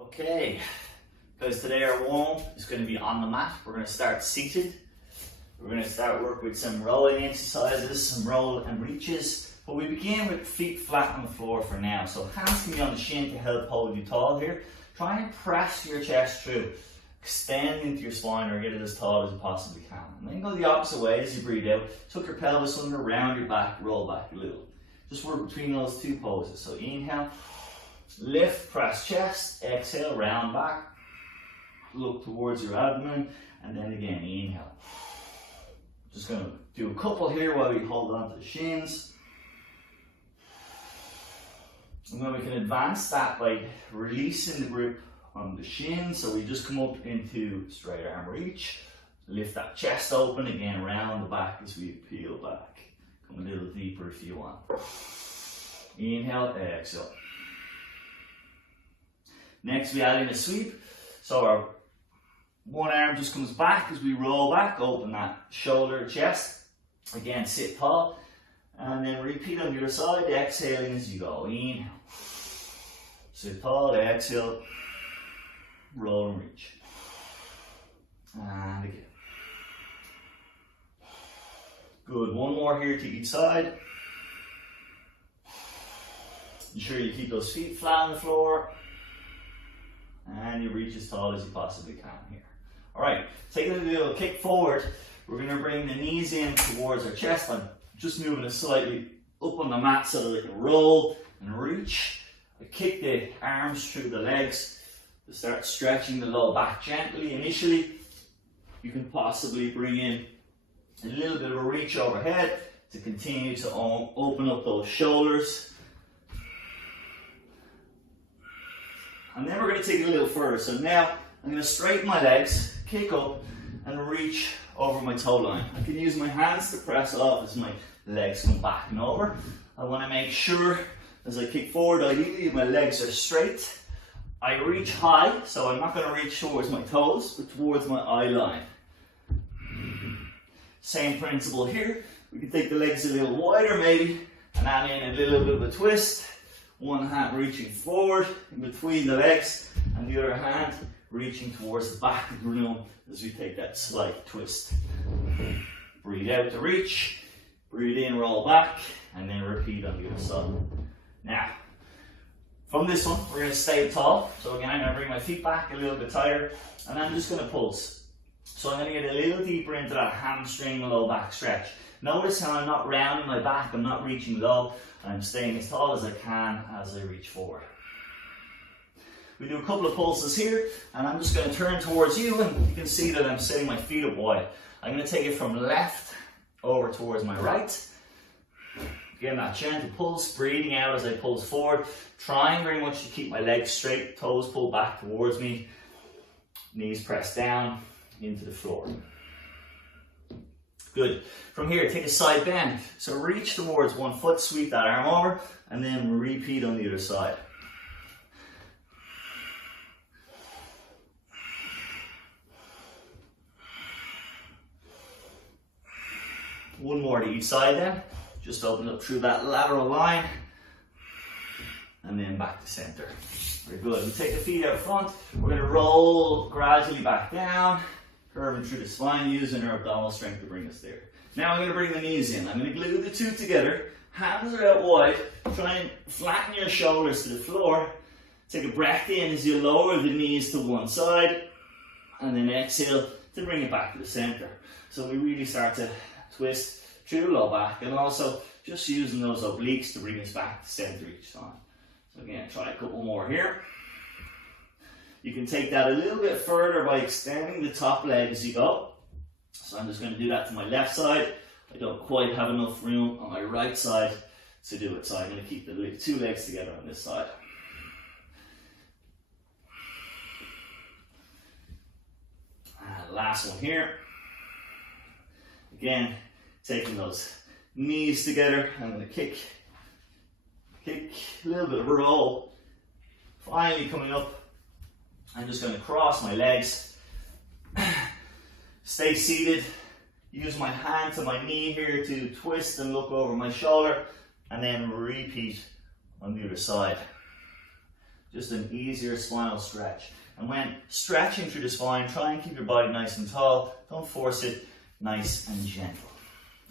Okay, because today our warm is going to be on the mat. We're going to start seated. We're going to start work with some rolling exercises, some roll and reaches. But we begin with feet flat on the floor for now. So hands can be on the shin to help hold you tall here. Try and press your chest through. Extend into your spine or get it as tall as you possibly can. And then go the opposite way as you breathe out. Tuck your pelvis under, round your back, roll back a little. Just work between those two poses. So inhale, lift, press chest, exhale, round back. Look towards your abdomen, and then again, inhale. Just going to do a couple here while we hold on to the shins. And then we can advance that by releasing the grip on the shins. So we just come up into straight arm reach. Lift that chest open, again, round the back as we peel back. Come a little deeper if you want. Inhale, exhale. Next we add in a sweep. So our one arm just comes back as we roll back, open that shoulder, chest. Again, sit tall. And then repeat on the other side, exhaling as you go. Inhale. Sit tall, exhale. Roll and reach. And again. Good, one more here to each side. Ensure you keep those feet flat on the floor. And you reach as tall as you possibly can here. Alright, taking a little kick forward, we're going to bring the knees in towards our chest. I'm just moving it slightly up on the mat so that I can roll and reach. I kick the arms through the legs to start stretching the low back gently. Initially, you can possibly bring in a little bit of a reach overhead to continue to open up those shoulders. And then we're going to take it a little further. So now I'm going to straighten my legs, kick up, and reach over my toe line. I can use my hands to press off as my legs come back and over. I want to make sure as I kick forward, ideally my legs are straight. I reach high, so I'm not going to reach towards my toes, but towards my eye line. Same principle here. We can take the legs a little wider maybe, and add in a little bit of a twist. One hand reaching forward in between the legs, and the other hand reaching towards the back of the room as we take that slight twist. Breathe out to reach, breathe in, roll back, and then repeat on the other side. Now, from this one, we're going to stay tall. So again, I'm going to bring my feet back a little bit tighter, and I'm just going to pulse. So I'm going to get a little deeper into that hamstring low back stretch. Notice how I'm not rounding my back, I'm not reaching low. I'm staying as tall as I can as I reach forward. We do a couple of pulses here, and I'm just going to turn towards you, and you can see that I'm setting my feet up wide. I'm going to take it from left over towards my right. Again, that gentle pulse, breathing out as I pulse forward. Trying very much to keep my legs straight, toes pulled back towards me, knees pressed down into the floor. Good. From here, take a side bend. So reach towards one foot, sweep that arm over, and then repeat on the other side. One more to each side then. Just open up through that lateral line, and then back to center. Very good. We take the feet out front. We're going to roll gradually back down, curving through the spine, using our abdominal strength to bring us there. Now I'm going to bring the knees in. I'm going to glue the two together. Hands are out wide. Try and flatten your shoulders to the floor. Take a breath in as you lower the knees to one side, and then exhale to bring it back to the center. So we really start to twist through the low back, and also just using those obliques to bring us back to center each time. So again, try a couple more here. You can take that a little bit further by extending the top leg as you go. So I'm just going to do that to my left side. I don't quite have enough room on my right side to do it, so I'm going to keep the two legs together on this side. And last one here. Again, taking those knees together, I'm going to kick, a little bit of a roll. Finally coming up, I'm just going to cross my legs, stay seated, use my hand to my knee here to twist and look over my shoulder, and then repeat on the other side. just an easier spinal stretch. And when stretching through the spine, try and keep your body nice and tall. Don't force it, nice and gentle.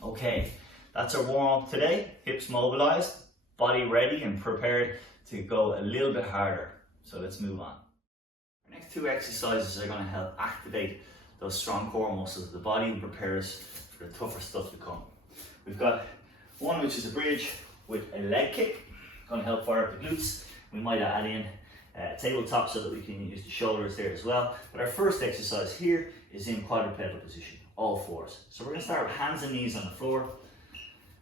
Okay, that's our warm up today. Hips mobilized, body ready and prepared to go a little bit harder. So let's move on. Our next two exercises are going to help activate those strong core muscles of the body and prepare us for the tougher stuff to come. We've got one which is a bridge with a leg kick, going to help fire up the glutes. We might add in tabletop so that we can use the shoulders there as well. But our first exercise here is in quadrupedal position, all fours. So we're going to start with hands and knees on the floor,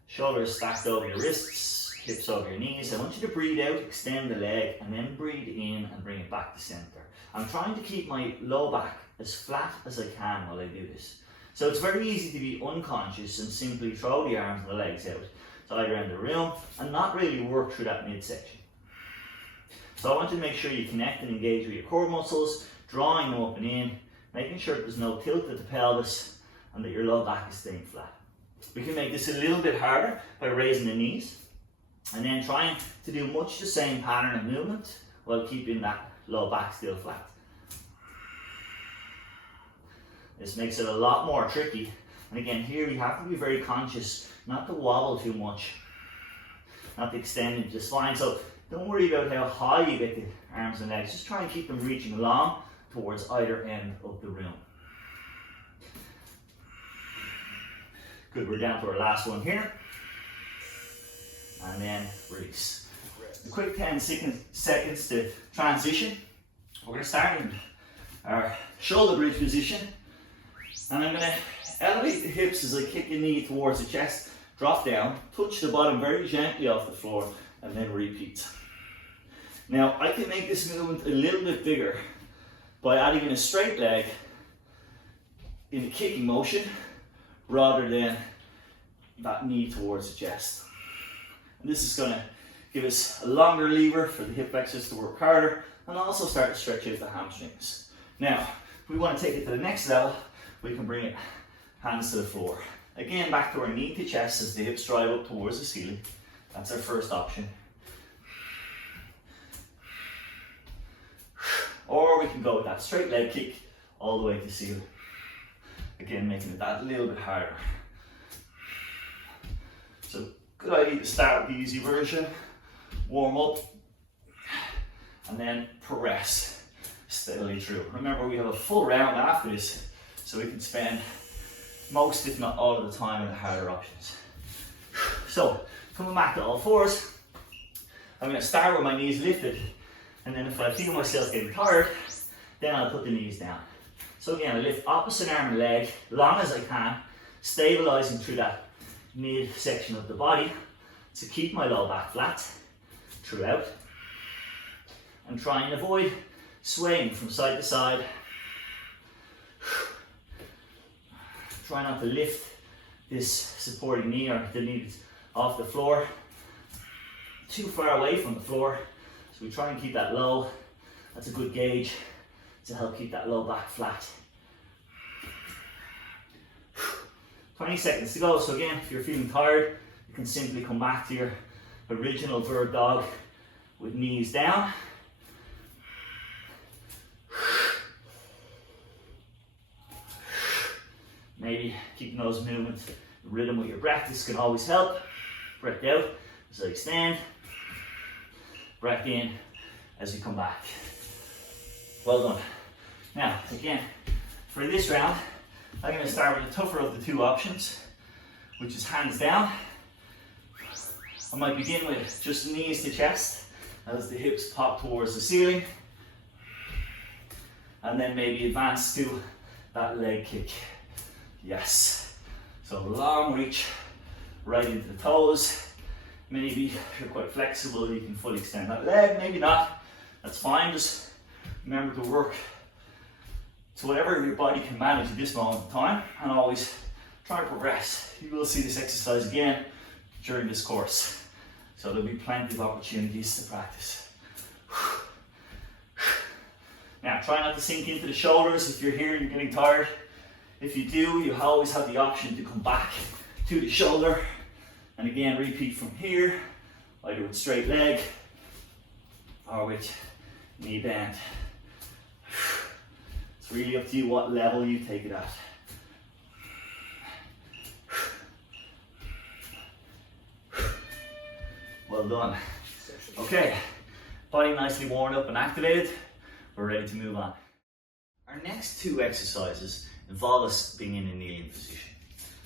shoulders stacked over your wrists, hips over your knees. I want you to breathe out, extend the leg, and then breathe in and bring it back to center. I'm trying to keep my low back as flat as I can while I do this. So it's very easy to be unconscious and simply throw the arms and the legs out to either end of the room and not really work through that midsection. So I want you to make sure you connect and engage with your core muscles, drawing them up and in, making sure there's no tilt at the pelvis and that your low back is staying flat. We can make this a little bit harder by raising the knees and then trying to do much the same pattern of movement while keeping that low back still flat. This makes it a lot more tricky. And again, here you have to be very conscious not to wobble too much, not to extend into the spine. So don't worry about how high you get the arms and legs. Just try and keep them reaching along towards either end of the room. Good, we're down to our last one here. And then release. A quick 10 seconds to transition. We're going to start in our shoulder bridge position. And I'm going to elevate the hips as I kick the knee towards the chest, drop down, touch the bottom very gently off the floor, and then repeat. Now, I can make this movement a little bit bigger by adding in a straight leg in a kicking motion rather than that knee towards the chest. And this is going to give us a longer lever for the hip flexors to work harder and also start to stretch out the hamstrings. Now, if we want to take it to the next level, we can bring it hands to the floor. Again, back to our knee to chest as the hips drive up towards the ceiling. That's our first option. Or we can go with that straight leg kick all the way to ceiling. Again, making it that little bit harder. So, good idea to start with the easy version, warm up, and then progress steadily through. Remember, we have a full round after this, so we can spend most, if not all of the time in the harder options. So, coming back to all fours, I'm going to start with my knees lifted, and then if I feel myself getting tired, then I'll put the knees down. So again, I lift opposite arm and leg, long as I can, stabilizing through that mid section of the body to keep my low back flat throughout, and try and avoid swaying from side to side. Try not to lift this supporting knee or the knees off the floor too far away from the floor. So we try and keep that low. That's a good gauge to help keep that low back flat. 20 seconds to go. So again, if you're feeling tired, you can simply come back to your original bird dog with knees down. Maybe keeping those movements, the rhythm with your breath. This can always help. Breath out as I extend. Breath in as you come back. Well done. Now, again, for this round, I'm going to start with the tougher of the two options, which is hands down. I might begin with just knees to chest as the hips pop towards the ceiling. And then maybe advance to that leg kick. Yes. So long reach right into the toes. Maybe if you're quite flexible, you can fully extend that leg. Maybe not. That's fine. Just remember to work to whatever your body can manage at this moment in time, and always try to progress. You will see this exercise again during this course. So there'll be plenty of opportunities to practice. Now, try not to sink into the shoulders if you're here and you're getting tired. If you do, you always have the option to come back to the shoulder. And again, repeat from here, either with straight leg or with knee bend. It's really up to you what level you take it at. Well done. Okay, body nicely warmed up and activated. We're ready to move on. Our next two exercises involve us being in a kneeling position.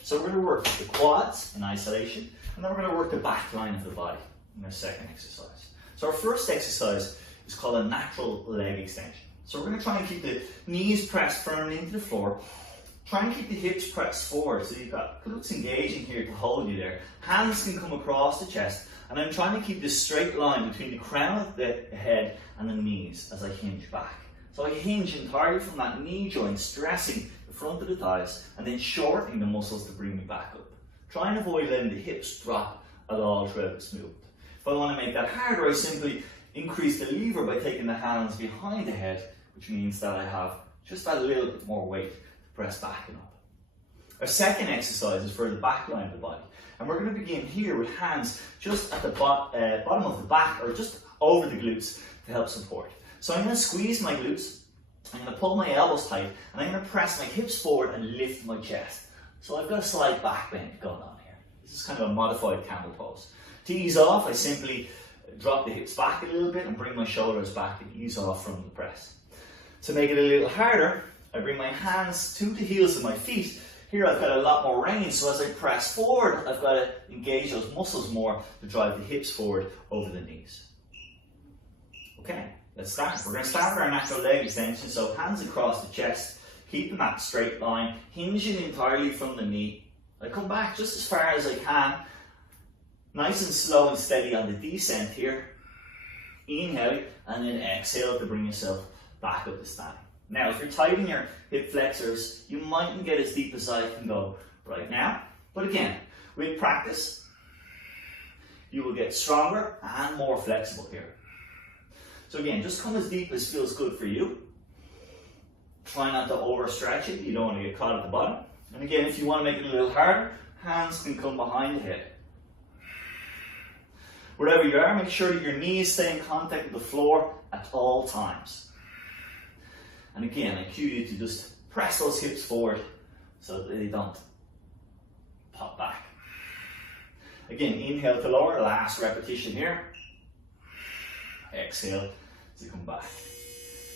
So we're going to work the quads in isolation, and then we're going to work the back line of the body in our second exercise. So our first exercise is called a natural leg extension. So we're going to try and keep the knees pressed firmly into the floor. Try and keep the hips pressed forward, so you've got glutes engaging here to hold you there. Hands can come across the chest, and I'm trying to keep this straight line between the crown of the head and the knees as I hinge back. So I hinge entirely from that knee joint, stressing the front of the thighs, and then shortening the muscles to bring me back up. Try and avoid letting the hips drop at all throughout this movement. If I want to make that harder, I simply increase the lever by taking the hands behind the head, which means that I have just that little bit more weight to press back and up. Our second exercise is for the back line of the body. And we're going to begin here with hands just at the bottom of the back, or just over the glutes to help support. So I'm going to squeeze my glutes, I'm going to pull my elbows tight, and I'm going to press my hips forward and lift my chest. So I've got a slight back bend going on here. This is kind of a modified camel pose. To ease off, I simply drop the hips back a little bit and bring my shoulders back and ease off from the press. To make it a little harder, I bring my hands to the heels of my feet. Here I've got a lot more range, so as I press forward, I've got to engage those muscles more to drive the hips forward over the knees. Okay, let's start. We're going to start with our natural leg extension, so hands across the chest, keeping that straight line, hinging entirely from the knee. I come back just as far as I can, nice and slow and steady on the descent here. Inhale, and then exhale to bring yourself back up to standing. Now, if you're tight in your hip flexors, you mightn't get as deep as I can go right now. But again, with practice, you will get stronger and more flexible here. So again, just come as deep as feels good for you. Try not to overstretch it. You don't want to get caught at the bottom. And again, if you want to make it a little harder, hands can come behind the head. Wherever you are, make sure that your knees stay in contact with the floor at all times. And again, I cue you to just press those hips forward so that they don't pop back. Again, inhale to lower, last repetition here. Exhale to come back.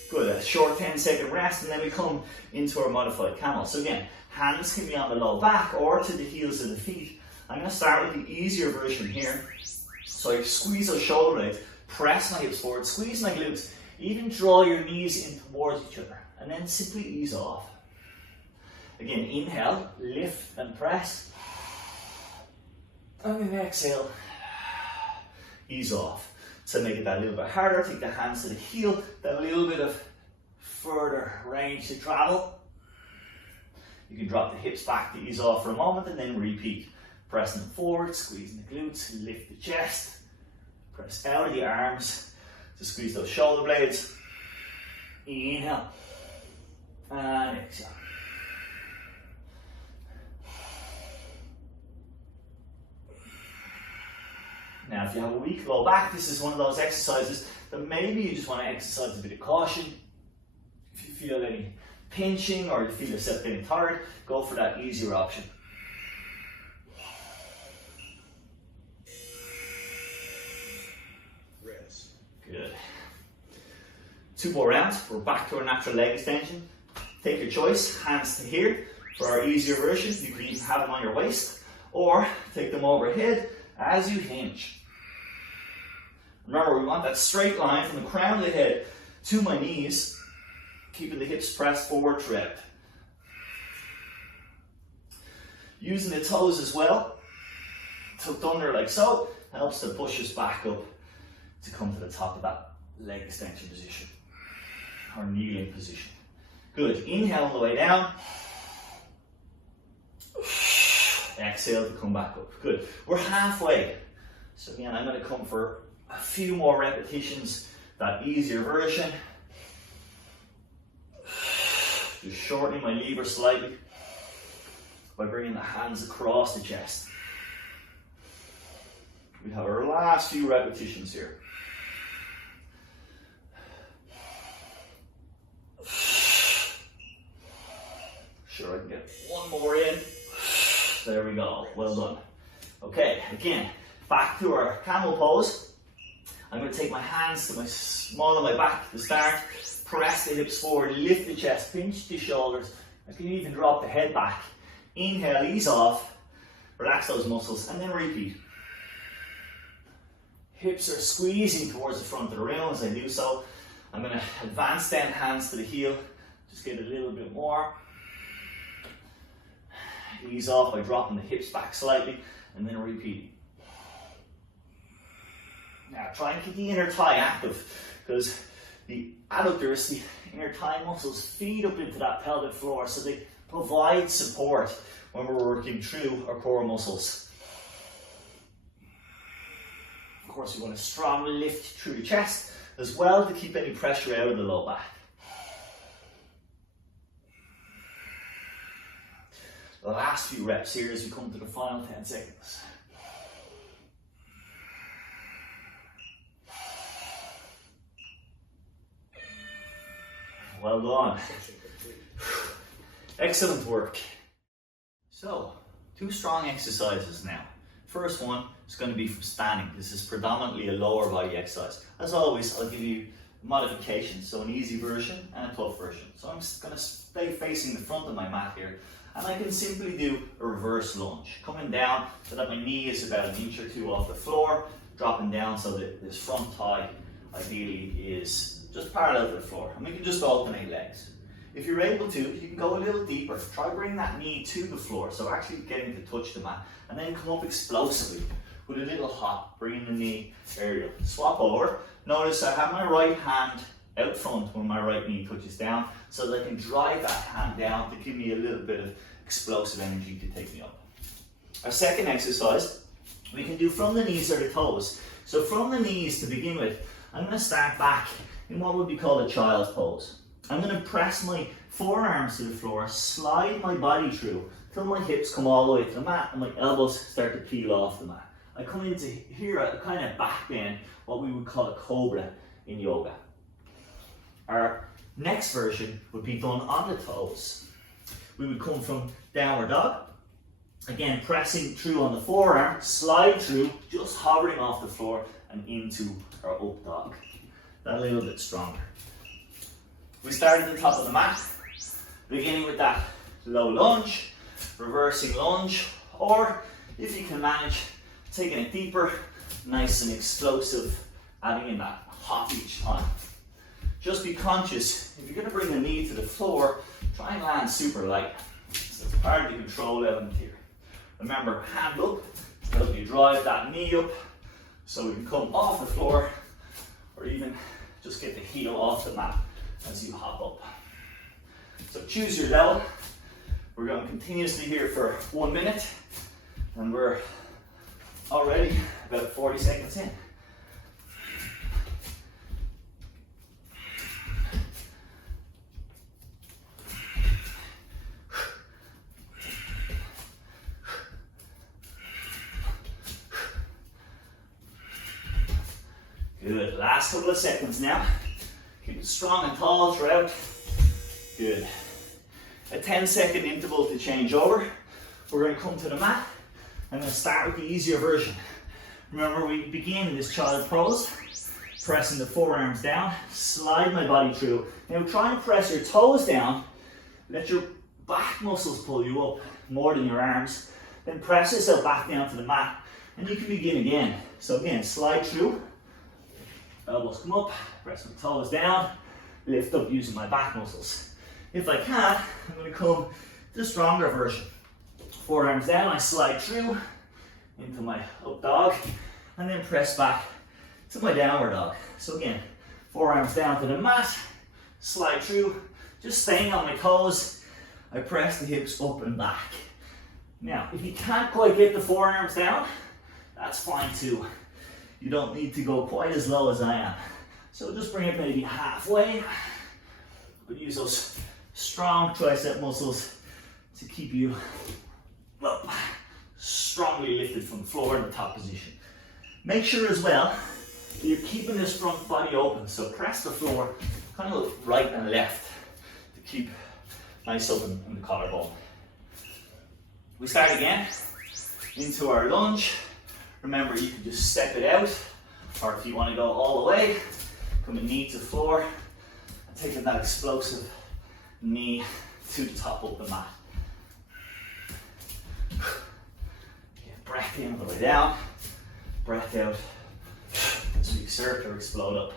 Good, a short 10-second rest, and then we come into our modified camel. So again, hands can be on the low back or to the heels of the feet. I'm going to start with the easier version here. So I squeeze those shoulder blades, press my hips forward, squeeze my glutes, even draw your knees in towards each other, and then simply ease off. Again, inhale, lift and press. And then exhale, ease off. To make it that little bit harder, take the hands to the heel, that little bit of further range to travel. You can drop the hips back to ease off for a moment, and then repeat. Pressing them forward, squeezing the glutes, lift the chest, press out of the arms to squeeze those shoulder blades. Inhale and exhale. Now, if you have a weak low back, this is one of those exercises that maybe you just want to exercise a bit of caution. If you feel any pinching or you feel yourself getting tired, go for that easier option. Rest. Good. 2 more rounds. We're back to our natural leg extension. Take your choice, hands to here. For our easier version, you can even have them on your waist, or take them overhead as you hinge. Remember, we want that straight line from the crown of the head to my knees, keeping the hips pressed forward throughout. Using the toes as well, tucked under like so, helps to push us back up to come to the top of that leg extension position, or kneeling position. Good, inhale on the way down. Exhale to come back up. Good, we're halfway. So again, I'm going to come for a few more repetitions, that easier version. Just shortening my lever slightly by bringing the hands across the chest. We have our last few repetitions here. Sure, I can get one more in. There we go, well done. Okay, again, back to our camel pose. I'm going to take my hands to my small of my back to start. Press the hips forward, lift the chest, pinch the shoulders. I can even drop the head back. Inhale, ease off, relax those muscles, and then repeat. Hips are squeezing towards the front of the room as I do so. I'm going to advance down, hands to the heel. Just get a little bit more. Ease off by dropping the hips back slightly, and then repeat. Now try and keep the inner thigh active, because the adductors, the inner thigh muscles, feed up into that pelvic floor, so they provide support when we're working through our core muscles. Of course, we want a strong lift through the chest as well to keep any pressure out of the low back. The last few reps here as we come to the final 10 seconds. Well done. Excellent work. So, 2 strong exercises now. First one is going to be from standing. This is predominantly a lower body exercise. As always, I'll give you modifications, so an easy version and a tough version. So I'm just going to stay facing the front of my mat here, and I can simply do a reverse lunge, coming down so that my knee is about 1 inch or 2 off the floor, dropping down so that this front thigh ideally is just parallel to the floor, and we can just alternate legs. If you're able to, you can go a little deeper. Try bring that knee to the floor, so actually getting to touch the mat, and then come up explosively with a little hop, bringing the knee area. Swap over. Notice I have my right hand out front when my right knee touches down, so that I can drive that hand down to give me a little bit of explosive energy to take me up. Our second exercise, we can do from the knees or the toes. So from the knees to begin with, I'm going to start back in what would be called a child's pose. I'm going to press my forearms to the floor, slide my body through till my hips come all the way to the mat and my elbows start to peel off the mat. I come into here a kind of back bend, what we would call a cobra in yoga. Our next version would be done on the toes. We would come from downward dog, again pressing through on the forearm, slide through, just hovering off the floor and into our up dog. That a little bit stronger. We start at the top of the mat, beginning with that low lunge, reversing lunge, or if you can manage, taking it deeper, nice and explosive, adding in that hop each time. Just be conscious, if you're going to bring the knee to the floor, try and land super light. So it's part of the control element here. Remember, hand up, help you drive that knee up, so we can come off the floor, or even just get the heel off the mat as you hop up. So choose your level. We're going continuously here for 1 minute, and we're already about 40 seconds in. Good, last couple of seconds now. Keep it strong and tall throughout. Good. A 10-second interval to change over. We're going to come to the mat. I'm going to start with the easier version. Remember, we begin in this child pose, pressing the forearms down, slide my body through. Now try and press your toes down, let your back muscles pull you up more than your arms, then press yourself back down to the mat, and you can begin again. So again, slide through, elbows come up, press my toes down, lift up using my back muscles. If I can, I'm going to come to the stronger version. Forearms down, I slide through into my up dog, and then press back to my downward dog. So again, forearms down to the mat, slide through, just staying on my toes. I press the hips up and back. Now, if you can't quite get the forearms down, that's fine too. You don't need to go quite as low as I am. So just bring it maybe halfway, but use those strong tricep muscles to keep you up, strongly lifted from the floor in the top position. Make sure as well that you're keeping this front body open, so press the floor kind of right and left to keep nice up in the collarbone. We start again into our lunge. Remember, you can just step it out, or if you want to go all the way, coming knee to floor, and taking that explosive knee to the top of the mat. Get breath in all the way down, breath out, as we exert or explode up.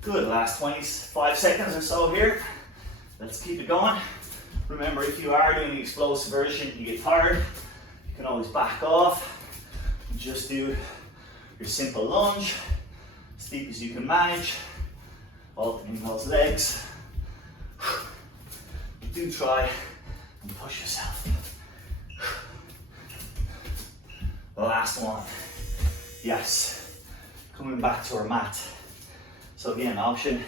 Good, last 25 seconds or so here. Let's keep it going. Remember, if you are doing the explosive version, you get tired, you can always back off. Just do your simple lunge, as deep as you can manage, alternating those legs. Do try and push yourself. The last one. Yes, coming back to our mat. So again, option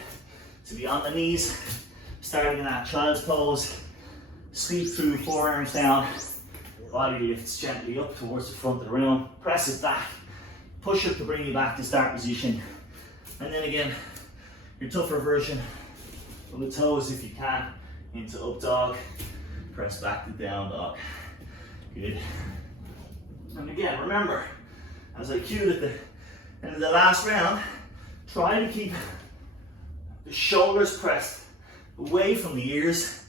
to be on the knees, starting in that child's pose, sweep through, forearms down, body lifts gently up towards the front of the room, press it back, push up to bring you back to start position. And then again, your tougher version of the toes if you can, into up dog, press back to down dog. Good. And again, remember, as I cued at the end of the last round, try to keep the shoulders pressed away from the ears.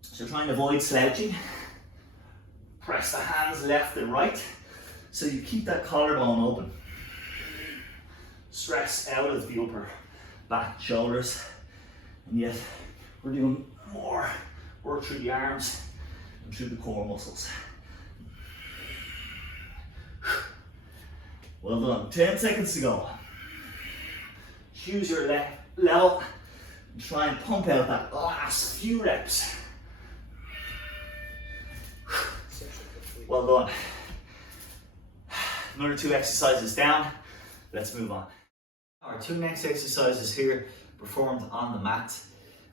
So trying to avoid slouching. Press the hands left and right so you keep that collarbone open. Stress out of the upper back shoulders. And yet we're doing more work through the arms and through the core muscles. Well done. 10 seconds to go. Choose your level and try and pump out that last few reps. Well done. Another 2 exercises down. Let's move on. Our 2 next exercises here performed on the mat.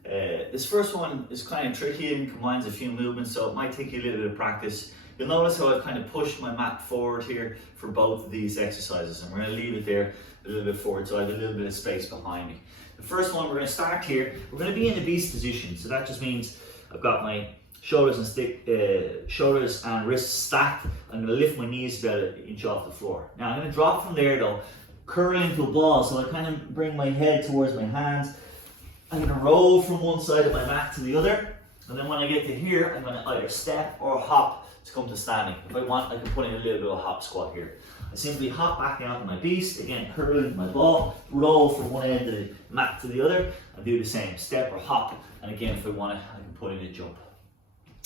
This first one is kind of tricky and combines a few movements, so it might take you a little bit of practice. You'll notice how I've kind of pushed my mat forward here for both of these exercises, and we're going to leave it there a little bit forward so I have a little bit of space behind me. The first one, we're going to start here. We're going to be in a beast position, so that just means I've got my shoulders and wrists stacked. I'm going to lift my knees about an inch off the floor. Now I'm going to drop from there though, curl into a ball, so I kind of bring my head towards my hands. I'm going to roll from one side of my mat to the other, and then when I get to here, I'm going to either step or hop to come to standing. If I want, I can put in a little bit of a hop squat here. I simply hop back down to my beast, again curl into my ball, roll from one end of the mat to the other, and do the same, step or hop, and again if I want it, I can put in a jump.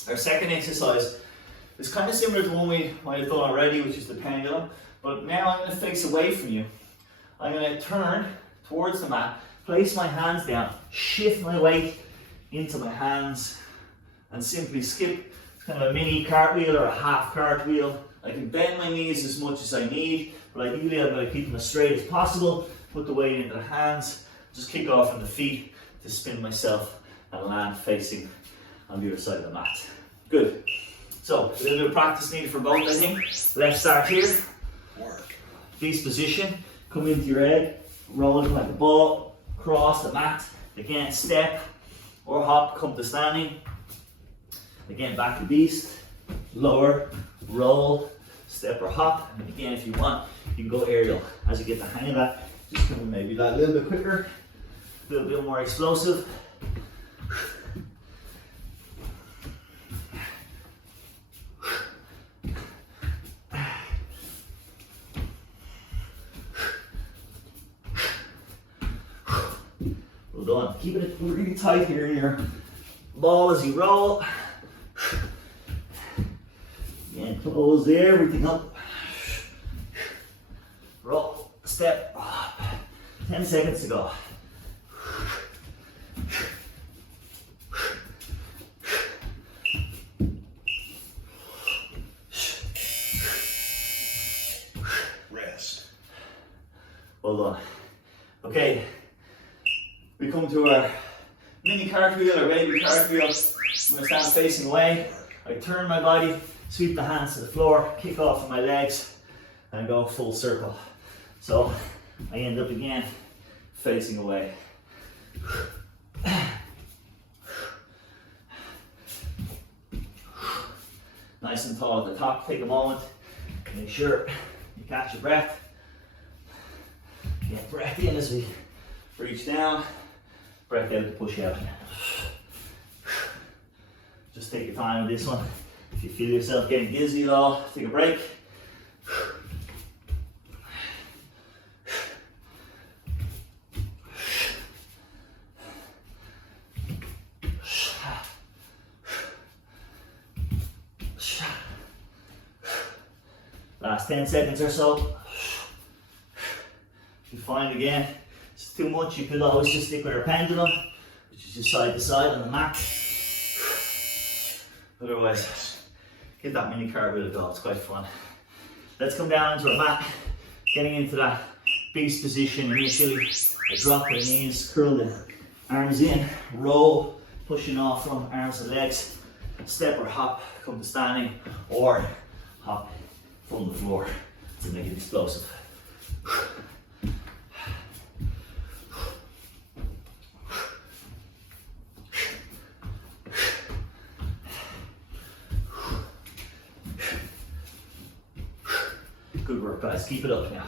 Our second exercise is kind of similar to one we might have done already, which is the pendulum, but now I'm going to face away from you. I'm going to turn towards the mat, place my hands down, shift my weight into my hands, and simply skip kind of a mini cartwheel or a half cartwheel. I can bend my knees as much as I need, but ideally I'm going to keep them as straight as possible, put the weight into the hands, just kick off from the feet to spin myself and land facing on the other side of the mat. Good. So, a little bit of practice needed for both, I think. Let's start here. Beast position, come into your egg, roll it like a ball, cross the mat, again step or hop, come to standing, again back to beast, lower, roll, step or hop, and again if you want, you can go aerial. As you get the hang of that, just come maybe that a little bit quicker, a little bit more explosive. Well done. Keep it really tight here in your ball as you roll. And close everything up. Roll, step, 10 seconds to go. Rest. Well done. Okay, we come to our mini cartwheel or baby cartwheel. I'm going to stand facing away. I turn my body, sweep the hands to the floor, kick off with my legs, and go full circle. So I end up again facing away. Nice and tall at the top. Take a moment, make sure you catch your breath. Get breath in as we reach down, breath out to push out. Just take your time with this one. If you feel yourself getting dizzy at all, take a break. Last 10 seconds or so. If you find again it's too much, you could always just stick with our pendulum, which is just side to side on the mat. Otherwise, give that mini cartwheel a go, it's quite fun. Let's come down into our mat, getting into that beast position initially. I drop the knees, curl the arms in, roll, pushing off from arms and legs, step or hop, come to standing, or hop from the floor to make it explosive. Good work, guys. Keep it up now.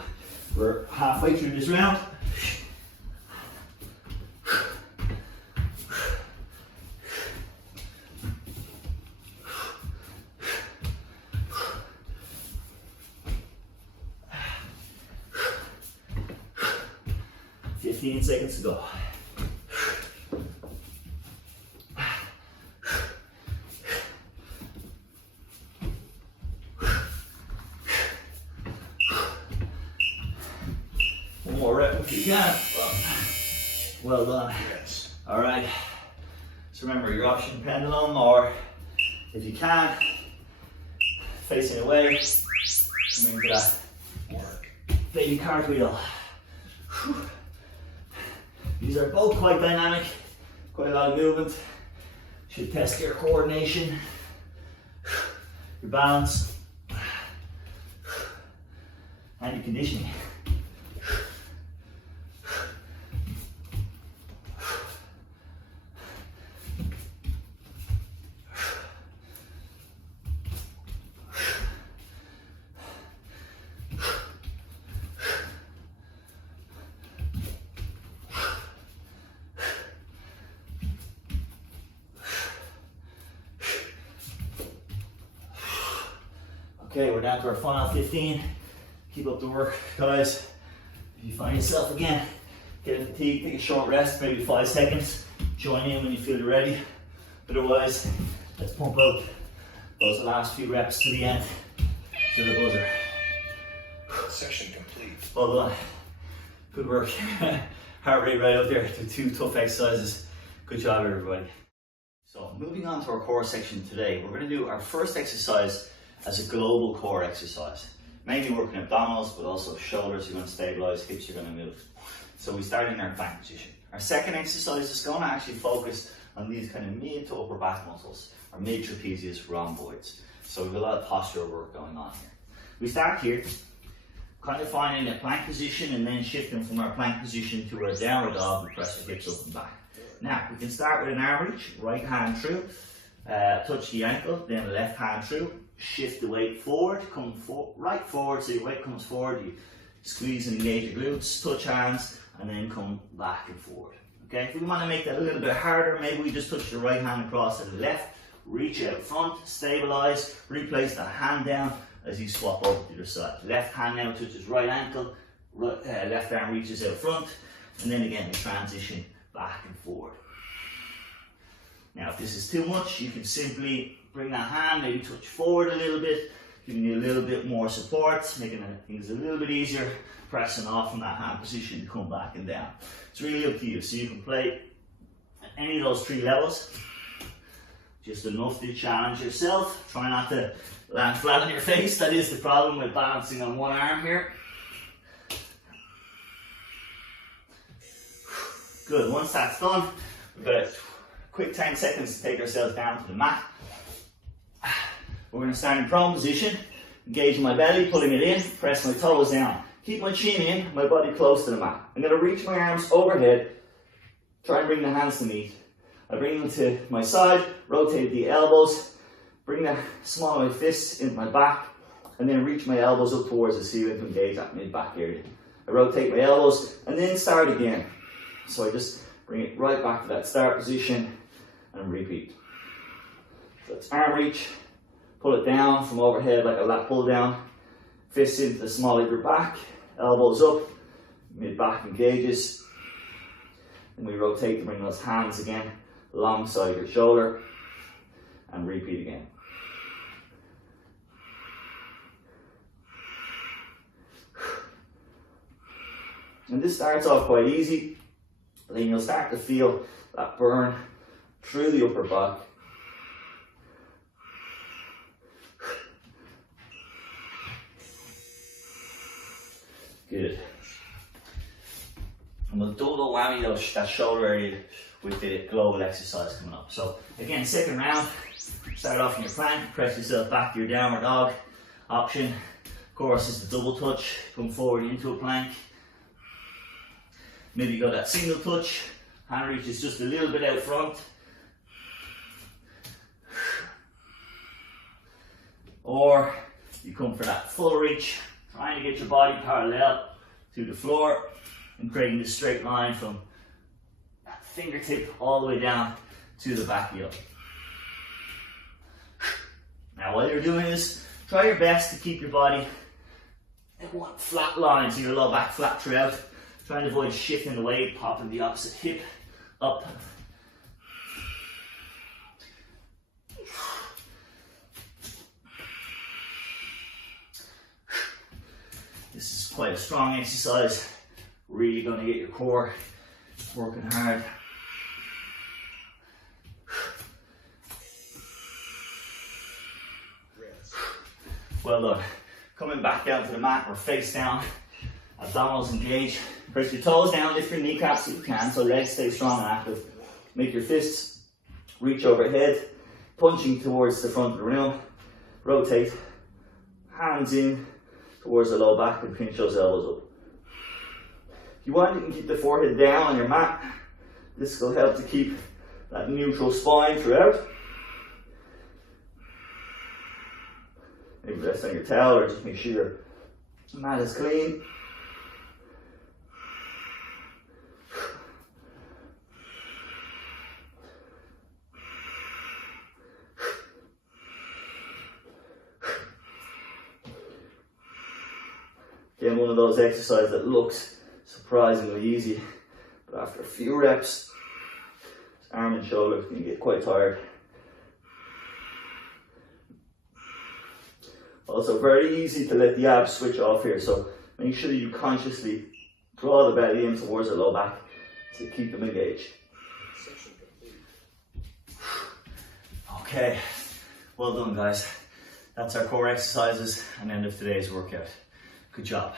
We're halfway through this round. Seconds to go. One more rep if you can. Well done. Yes. All right. So remember your option pendulum, or if you can, facing away, come into that Work. baby cartwheel. These are both quite dynamic, quite a lot of movement. Should test your coordination, your balance, and your conditioning. Okay, we're down to our final 15. Keep up the work, guys. If you find yourself again getting fatigued, take a short rest, maybe 5 seconds. Join in when you feel ready. Otherwise, let's pump out those last few reps to the end, to the buzzer. Session complete. Well done. Good work. Heart rate right up there. 2 tough exercises. Good job, everybody. So, moving on to our core section today, we're going to do our first exercise as a global core exercise. Mainly working abdominals, but also shoulders, you're going to stabilize, hips, you're going to move. So we start in our plank position. Our second exercise is going to actually focus on these kind of mid to upper back muscles, our mid trapezius rhomboids. So we've got a lot of postural work going on here. We start here, kind of finding a plank position and then shifting from our plank position to our downward dog and press the hips up and back. Now, we can start with an arm reach, right hand through, touch the ankle, then left hand through, shift the weight forward, come right forward, so your weight comes forward, you squeeze and engage your glutes, touch hands, and then come back and forward. Okay, if we want to make that a little bit harder, maybe we just touch the right hand across to the left, reach out front, stabilize, replace the hand down as you swap over to the other side. Left hand now touches right ankle, left arm reaches out front, and then again the transition back and forward. Now if this is too much, you can simply bring that hand, maybe touch forward a little bit, giving you a little bit more support, making things a little bit easier, pressing off from that hand position to come back and down. It's really up to you. So you can play at any of those 3 levels, just enough to challenge yourself. Try not to land flat on your face. That is the problem with balancing on one arm here. Good, once that's done, we've got a quick 10 seconds to take ourselves down to the mat. We're going to start in prone position, engaging my belly, pulling it in, press my toes down. Keep my chin in, my body close to the mat. I'm going to reach my arms overhead, try and bring the hands to meet. I bring them to my side, rotate the elbows, bring the small of my fists into my back, and then reach my elbows up towards the ceiling to engage that mid-back area. I rotate my elbows and then start again. So I just bring it right back to that start position and repeat. So it's arm reach, pull it down from overhead like a lat pull down, fists into the small of your back, elbows up, mid-back engages. And we rotate to bring those hands again alongside your shoulder and repeat again. And this starts off quite easy, but then you'll start to feel that burn through the upper back. Good. And we'll double whammy that shoulder area with the global exercise coming up. So again, second round, start off in your plank, press yourself back to your downward dog. Option, of course, is the double touch, come forward into a plank. Maybe you got that single touch, hand reach is just a little bit out front. Or you come for that full reach, trying to get your body parallel to the floor and creating this straight line from that fingertip all the way down to the back heel. Now while you're doing this, try your best to keep your body in one flat line, so your low back flat throughout. Trying to avoid shifting the weight, popping the opposite hip up. This is quite a strong exercise. Really going to get your core working hard. Well done. Coming back down to the mat, we're face down. Abdominals engage. Press your toes down, lift your kneecaps if you can, so legs stay strong and active. Make your fists reach overhead, punching towards the front of the room. Rotate, hands in towards the low back and pinch those elbows up. If you want, you can keep the forehead down on your mat. This will help to keep that neutral spine throughout. Maybe rest on your towel or just make sure your mat is clean. Again, one of those exercises that looks surprisingly easy, but after a few reps, arm and shoulder can get quite tired. Also very easy to let the abs switch off here, so make sure that you consciously draw the belly in towards the low back to keep them engaged. Okay, well done guys. That's our core exercises and end of today's workout. Good job.